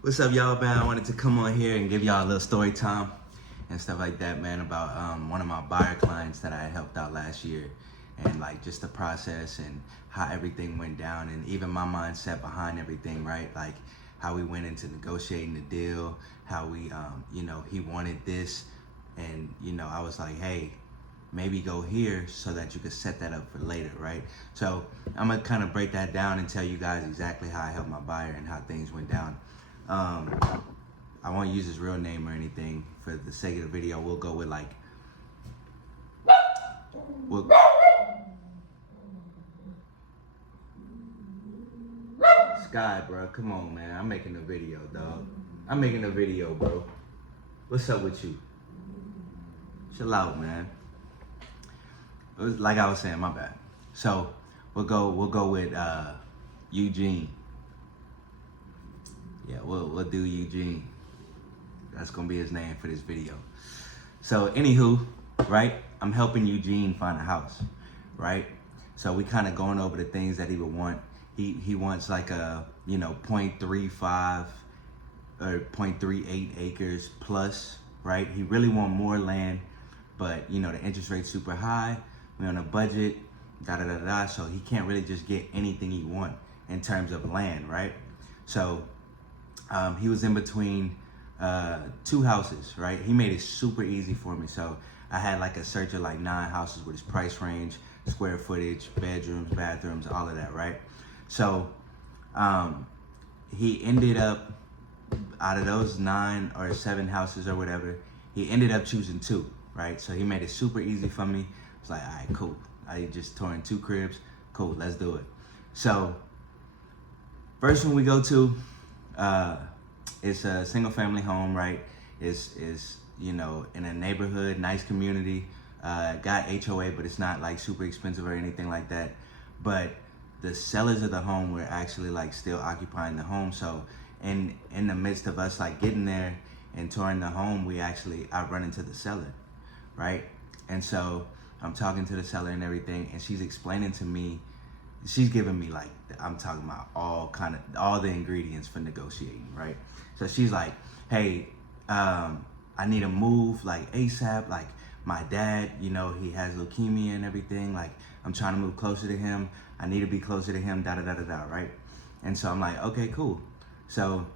What's up, y'all, man? I wanted to come on here and give y'all a little story time and stuff like that, man, about one of my buyer clients that I had helped out last year, and like just the process and how everything went down, and even my mindset behind everything, right? Like how we went into negotiating the deal, how we, he wanted this, and I was like, hey, maybe go here so that you could set that up for later, right? So I'm gonna kind of break that down and tell you guys exactly how I helped my buyer and how things went down. I won't use his real name or anything for the sake of the video. We'll go with like, Sky, bro. Come on, man. I'm making a video, dog. I'm making a video, bro. What's up with you? Chill out, man. It was, like I was saying, my bad. So we'll go with Eugene. Yeah, we'll do Eugene. That's gonna be his name for this video. So anywho, right? I'm helping Eugene find a house, right? So we kind of going over the things that he would want. He wants like a 0.35 or 0.38 acres plus, right? He really want more land, but the interest rate's super high. We're on a budget, so he can't really just get anything he want in terms of land, right? So he was in between two houses, right? He made it super easy for me. So I had like a search of like 9 houses with his price range, square footage, bedrooms, bathrooms, all of that, right? So he ended up, out of those 9 or 7 houses or whatever, he ended up choosing 2, right? So he made it super easy for me. It's like, all right, cool. I just tore in 2 cribs. Cool, let's do it. So first one we go to, it's a single family home, right? It's in a neighborhood, nice community, got HOA, but it's not like super expensive or anything like that. But the sellers of the home were actually like still occupying the home. So in the midst of us like getting there and touring the home, I run into the seller, right? And so I'm talking to the seller and everything, and she's explaining to me, she's giving me like, I'm talking about all the ingredients for negotiating, right? So she's like, hey, I need to move like ASAP. Like my dad, he has leukemia and everything. Like I'm trying to move closer to him. I need to be closer to him, right? And so I'm like, okay, cool. So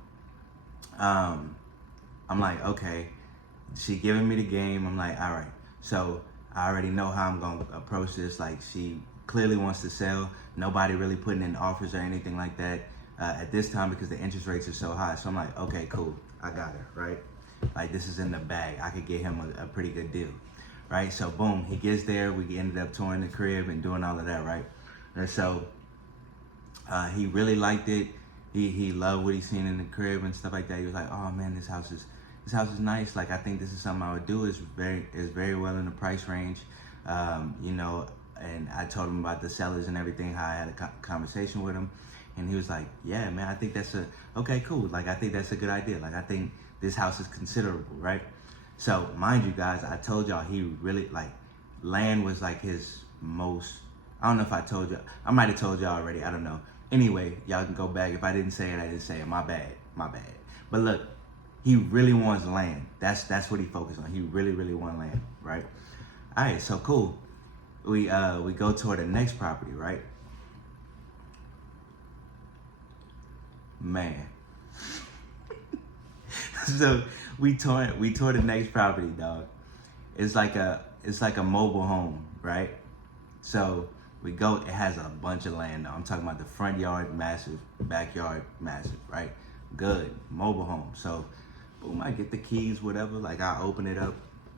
I'm like, okay, she giving me the game. I'm like, all right. So I already know how I'm gonna approach this. Like she clearly wants to sell. Nobody really putting in offers or anything like that at this time because the interest rates are so high. So I'm like, okay, cool. I got her, right? Like this is in the bag. I could get him a pretty good deal, right? So boom, he gets there. We ended up touring the crib and doing all of that, right? And so he really liked it. He loved what he seen in the crib and stuff like that. He was like, oh man, this house is nice. Like I think this is something I would do. It's very well in the price range, And I told him about the sellers and everything, how I had a conversation with him. And he was like, yeah, man, I think okay, cool. Like, I think that's a good idea. Like, I think this house is considerable, right? So, mind you guys, I told y'all he really, like, land was like his most, I don't know if I told you, I might have told y'all already, I don't know. Anyway, y'all can go back. If I didn't say it, I didn't say it. My bad. But look, he really wants land. That's what he focused on. He really wants land, right? All right, so cool. We go toward the next property, right? Man. So we tore the next property, dog. It's like a mobile home, right? So we go, it has a bunch of land though. I'm talking about the front yard massive, backyard massive, right? Good, mobile home. So boom, I get the keys, whatever, like I open it up,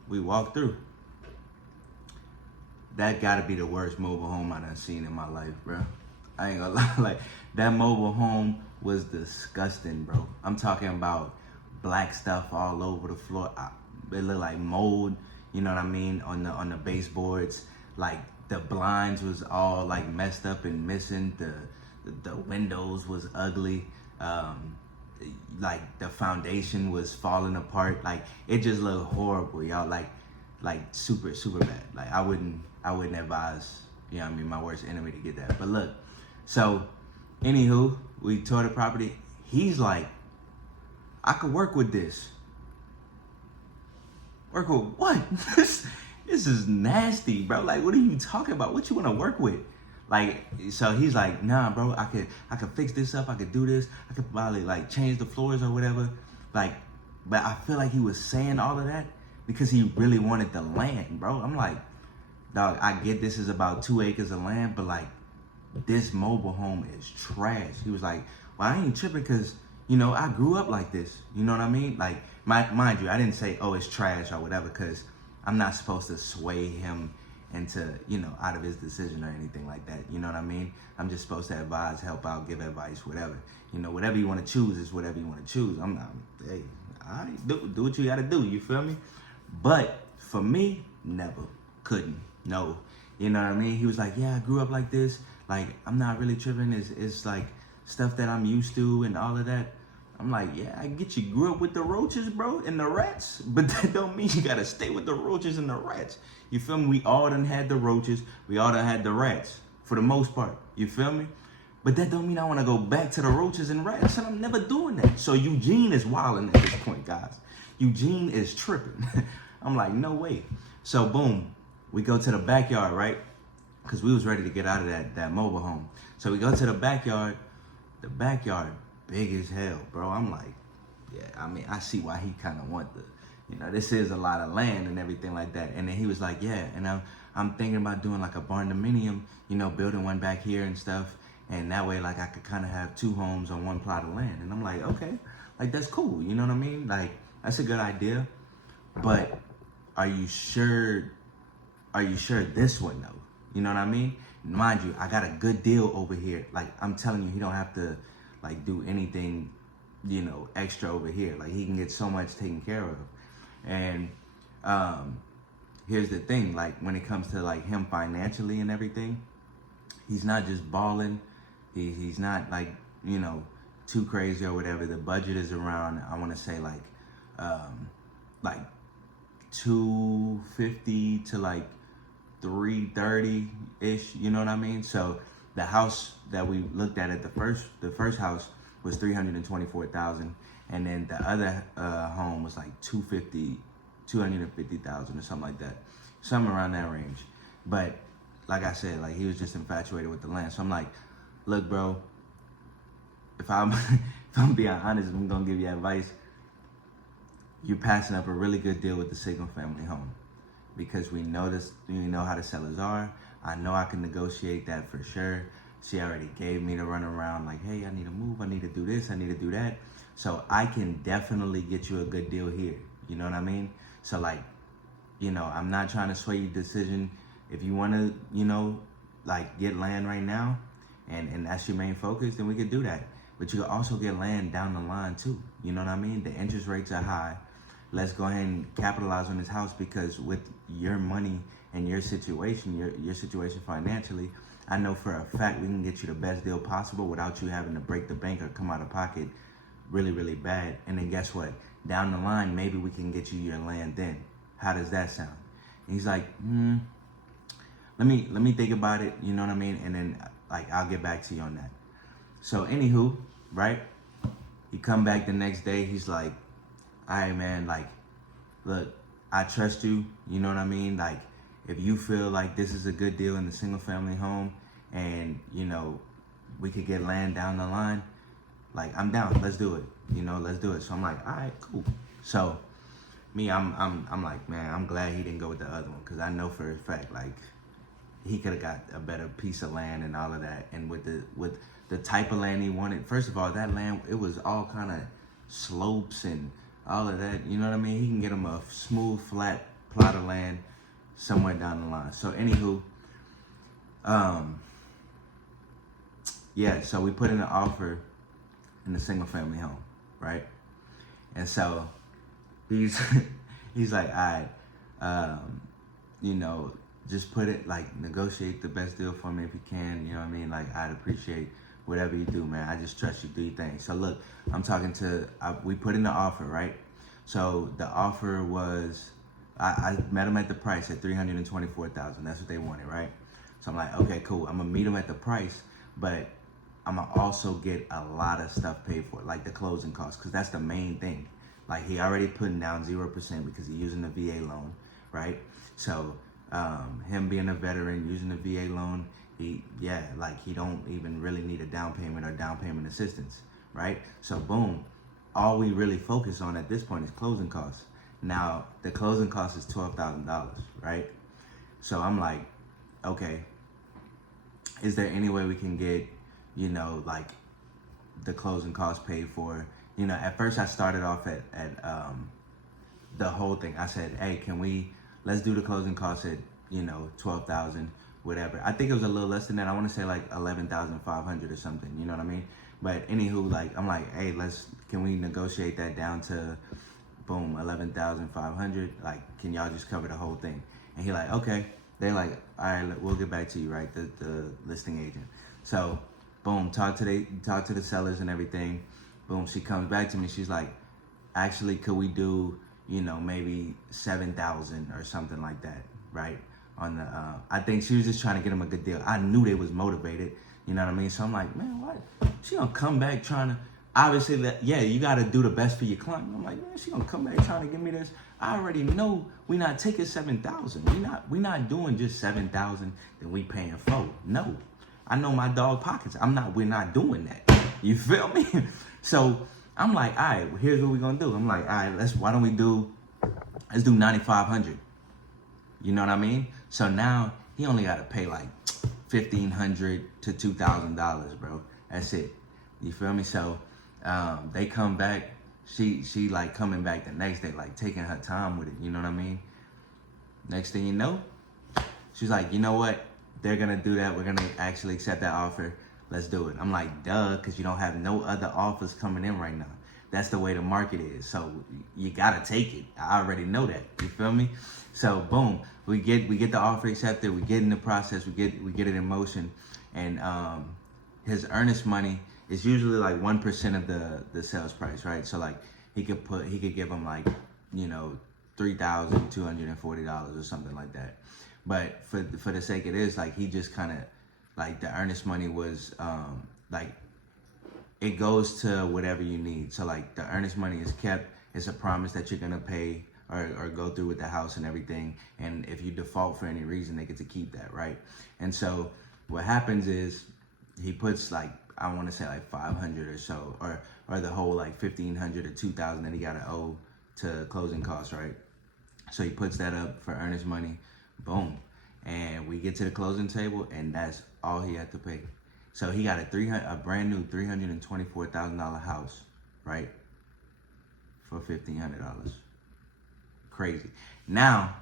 we walk through. That gotta be the worst mobile home I done seen in my life, bro. I ain't gonna lie, like that mobile home was disgusting, bro. I'm talking about black stuff all over the floor. It looked like mold, you know what I mean, on the baseboards. Like the blinds was all like messed up and missing. The windows was ugly. Like the foundation was falling apart. Like it just looked horrible, y'all. Like super bad. Like I wouldn't advise, my worst enemy to get that. But look, so anywho, we tore the property. He's like, I could work with this. Work with what? This is nasty, bro. Like, what are you talking about? What you want to work with? Like, so he's like, nah, bro, I could fix this up. I could do this. I could probably like change the floors or whatever. Like, but I feel like he was saying all of that because he really wanted the land, bro. I'm like, dog, I get this is about 2 acres of land, but like, this mobile home is trash. He was like, well, I ain't tripping because, you know, I grew up like this. You know what I mean? Like, mind you, I didn't say, oh, it's trash or whatever, because I'm not supposed to sway him into, you know, out of his decision or anything like that. You know what I mean? I'm just supposed to advise, help out, give advice, whatever. You know, whatever you want to choose is whatever you want to choose. Hey, all right, do what you got to do. You feel me? But for me, never, couldn't, no. You know what I mean? He was like, yeah, I grew up like this. Like, I'm not really tripping. It's like stuff that I'm used to and all of that. I'm like, yeah, I get you grew up with the roaches, bro, and the rats, but that don't mean you gotta stay with the roaches and the rats. You feel me? We all done had the roaches. We all done had the rats, for the most part. You feel me? But that don't mean I want to go back to the roaches and rats, and I'm never doing that. So Eugene is wilding at this point, guys. Eugene is tripping. I'm like, no way. So boom, we go to the backyard, right? Because we was ready to get out of that mobile home. So we go to the backyard. The backyard big as hell, bro. I'm like, yeah, I mean, I see why he kind of want the, you know, this is a lot of land and everything like that. And then he was like, yeah, and I'm thinking about doing like a barn-dominium, you know, building one back here and stuff. And that way, like, I could kind of have 2 homes on one plot of land. And I'm like, okay, like, that's cool. You know what I mean? Like, that's a good idea. But are you sure this one, though? You know what I mean? Mind you, I got a good deal over here. Like, I'm telling you, he don't have to, like, do anything, you know, extra over here. Like, he can get so much taken care of. And here's the thing, like, when it comes to, like, him financially and everything, he's not just balling. He's not, like, you know, too crazy or whatever. The budget is around, I want to say, like 250 to, like, 330-ish, you know what I mean? So the house that we looked at the first house was $324,000, and then the other home was like $250,000 or something like that, something around that range. But like I said, like, he was just infatuated with the land. So I'm like, look, bro, if I'm being honest, I'm gonna give you advice. You're passing up a really good deal with the single family home, because we know how the sellers are. I know I can negotiate that for sure. She already gave me the run around, like, hey, I need to move, I need to do this, I need to do that. So I can definitely get you a good deal here. You know what I mean? So, like, you know, I'm not trying to sway your decision. If you want to, you know, like, get land right now, and that's your main focus, then we could do that. But you can also get land down the line too. You know what I mean? The interest rates are high. Let's go ahead and capitalize on this house, because with your money and your situation, your situation financially, I know for a fact we can get you the best deal possible without you having to break the bank or come out of pocket really, really bad. And then guess what? Down the line, maybe we can get you your land then. How does that sound? And he's like, let me think about it, you know what I mean? And then, like, I'll get back to you on that. So anywho, right? He come back the next day, he's like, all right, man, like, look, I trust you, you know what I mean? Like, if you feel like this is a good deal in the single family home and, you know, we could get land down the line, like, I'm down, let's do it, you know, let's do it. So I'm like, all right, cool. So me, I'm like, man, I'm glad he didn't go with the other one, because I know for a fact, like, he could have got a better piece of land and all of that. And with the type of land he wanted, first of all, that land, it was all kind of slopes and all of that, you know what I mean? He can get him a smooth, flat plot of land somewhere down the line. So anywho, yeah, so we put in an offer in the single family home, right? And so he's like, all right, you know, just put it, like, negotiate the best deal for me if you can, you know what I mean? Like, I'd appreciate whatever you do, man. I just trust you, do your thing. So look, I'm talking to, we put in the offer, right? So the offer was, I met them at the price at $324,000. That's what they wanted, right? So I'm like, okay, cool. I'm gonna meet them at the price, but I'm gonna also get a lot of stuff paid for, like the closing costs, because that's the main thing. Like he already putting down 0% because he's using the VA loan, right? So him being a veteran, using the VA loan, he don't even really need a down payment or down payment assistance, right? So boom, all we really focus on at this point is closing costs. Now the closing cost is $12,000, right? So I'm like, okay, is there any way we can get, like the closing costs paid for? At first I started off at the whole thing. I said, hey, let's do the closing costs at, 12,000, whatever. I think it was a little less than that. I want to say like 11,500 or something, you know what I mean? But anywho, like, I'm like, hey, can we negotiate that down to, boom, 11,500? Like, can y'all just cover the whole thing? And he like, okay. They're like, all right, we'll get back to you, right? The listing agent. So, boom, talk to the sellers and everything. Boom, she comes back to me. She's like, actually, could we do, maybe 7,000 or something like that, right? On the, I think she was just trying to get him a good deal. I knew they was motivated, you know what I mean? So I'm like, man, what? She gonna come back trying to, obviously, you gotta do the best for your client. I'm like, man, she gonna come back trying to give me this. I already know we not taking 7,000. We not doing just 7,000. Then we paying 4. No, I know my dog pockets. We're not doing that. You feel me? So I'm like, all right, here's what we're gonna do. I'm like, all right, let's do 9,500. You know what I mean? So now he only got to pay like $1,500 to $2,000, bro. That's it. You feel me? So they come back. She like coming back the next day, like taking her time with it. You know what I mean? Next thing you know, she's like, you know what? They're gonna do that. We're gonna actually accept that offer. Let's do it. I'm like, duh, because you don't have no other offers coming in right now. That's the way the market is. So you gotta take it. I already know that. You feel me? So boom, we get the offer accepted. We get in the process. We get it in motion, and his earnest money is usually like 1% of the sales price, right? So like he could give him like $3,240 or something like that. But for the sake of this, like he just kind of like the earnest money was like it goes to whatever you need. So like the earnest money is kept. It's a promise that you're gonna pay or go through with the house and everything. And if you default for any reason, they get to keep that, right? And so what happens is he puts like, I want to say like 500 or so, or the whole like 1,500 or 2,000 that he got to owe to closing costs, right? So he puts that up for earnest money, boom, and we get to the closing table, and that's all he had to pay. So he got a brand new $324,000 house, right, for $1,500. Crazy. Now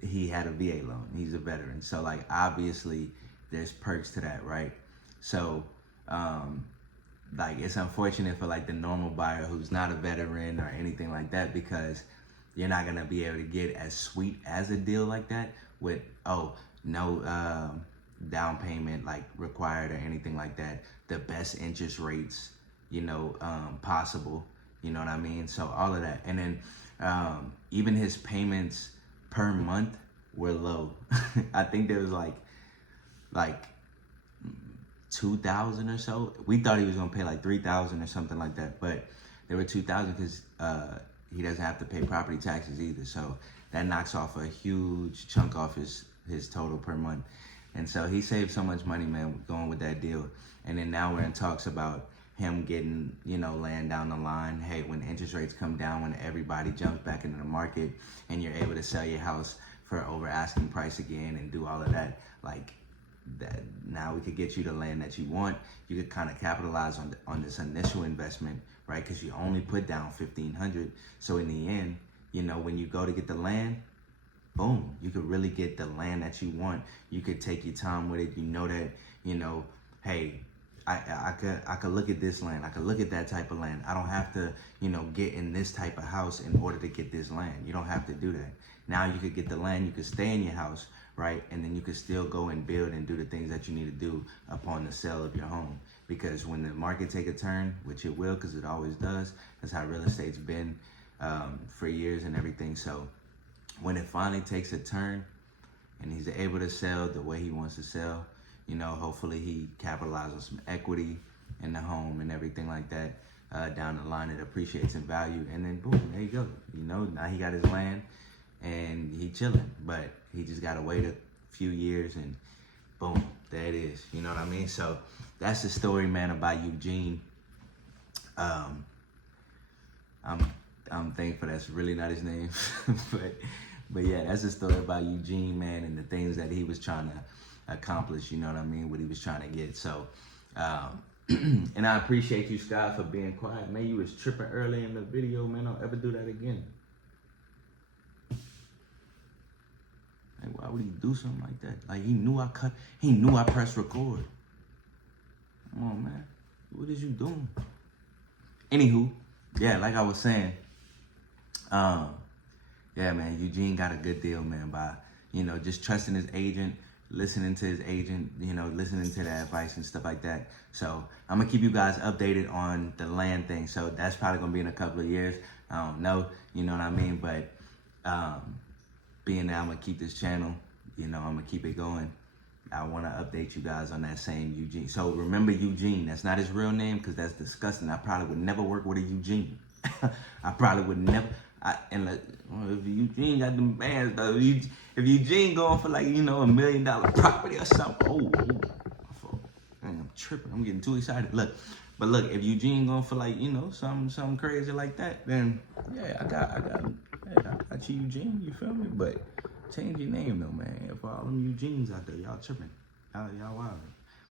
he had a VA loan. He's a veteran, so like obviously there's perks to that, right? So like it's unfortunate for like the normal buyer who's not a veteran or anything like that, because you're not gonna be able to get as sweet as a deal like that with no down payment like required or anything like that, the best interest rates possible, you know what I mean? So all of that, and then even his payments per month were low. I think there was like 2,000 or so. We thought he was gonna pay like 3,000 or something like that, but there were 2,000 because he doesn't have to pay property taxes either. So that knocks off a huge chunk off his total per month. And so he saved so much money, man, going with that deal. And then now we're in talks about him getting, land down the line. Hey, when interest rates come down, when everybody jumps back into the market and you're able to sell your house for over asking price again and do all of that, like that, now we could get you the land that you want. You could kind of capitalize on this initial investment, right? Because you only put down $1,500. So in the end, when you go to get the land, boom, you could really get the land that you want. You could take your time with it. You know that, hey, I could look at this land. I could look at that type of land. I don't have to, get in this type of house in order to get this land. You don't have to do that. Now you could get the land. You could stay in your house, right? And then you could still go and build and do the things that you need to do upon the sale of your home. Because when the market take a turn, which it will, because it always does, that's how real estate's been for years and everything. So when it finally takes a turn and he's able to sell the way he wants to sell, You know, hopefully he capitalizes on some equity in the home and everything like that down the line. It appreciates in value, and then boom, there you go. You know, now he got his land and he chilling, but he just gotta wait a few years and boom, there it is. You know what I mean? So that's the story, man, about Eugene. I'm thankful that's really not his name, but yeah, that's the story about Eugene, man, and the things that he was trying to accomplish. You know what I mean? What he was trying to get. So, and I appreciate you, Scott, for being quiet, man. You was tripping early in the video, man. Don't ever do that again. Like, why would he do something like that? Like, he knew I pressed record. Come on, man. What is you doing? Anywho, yeah, like I was saying, yeah, man, Eugene got a good deal, man, by, you know, just trusting his agent, listening to his agent, you know, listening to the advice and stuff like that. So I'm gonna keep you guys updated on the land thing. So that's probably gonna be in a couple of years. I don't know, you know what I mean? But being that I'm gonna keep this channel, you know, I'm gonna keep it going. I want to update you guys on that same Eugene. So remember Eugene, that's not his real name because that's disgusting. I probably would never work with a Eugene. I probably would never. If Eugene got them bands though, if Eugene going for like, you know, $1 million property or something, I'm tripping. I'm getting too excited. Look, if Eugene going for like, you know, something crazy like that, then yeah, I got you, Eugene. You feel me? But change your name though, man. For all them Eugenes out there, y'all tripping. Y'all wild.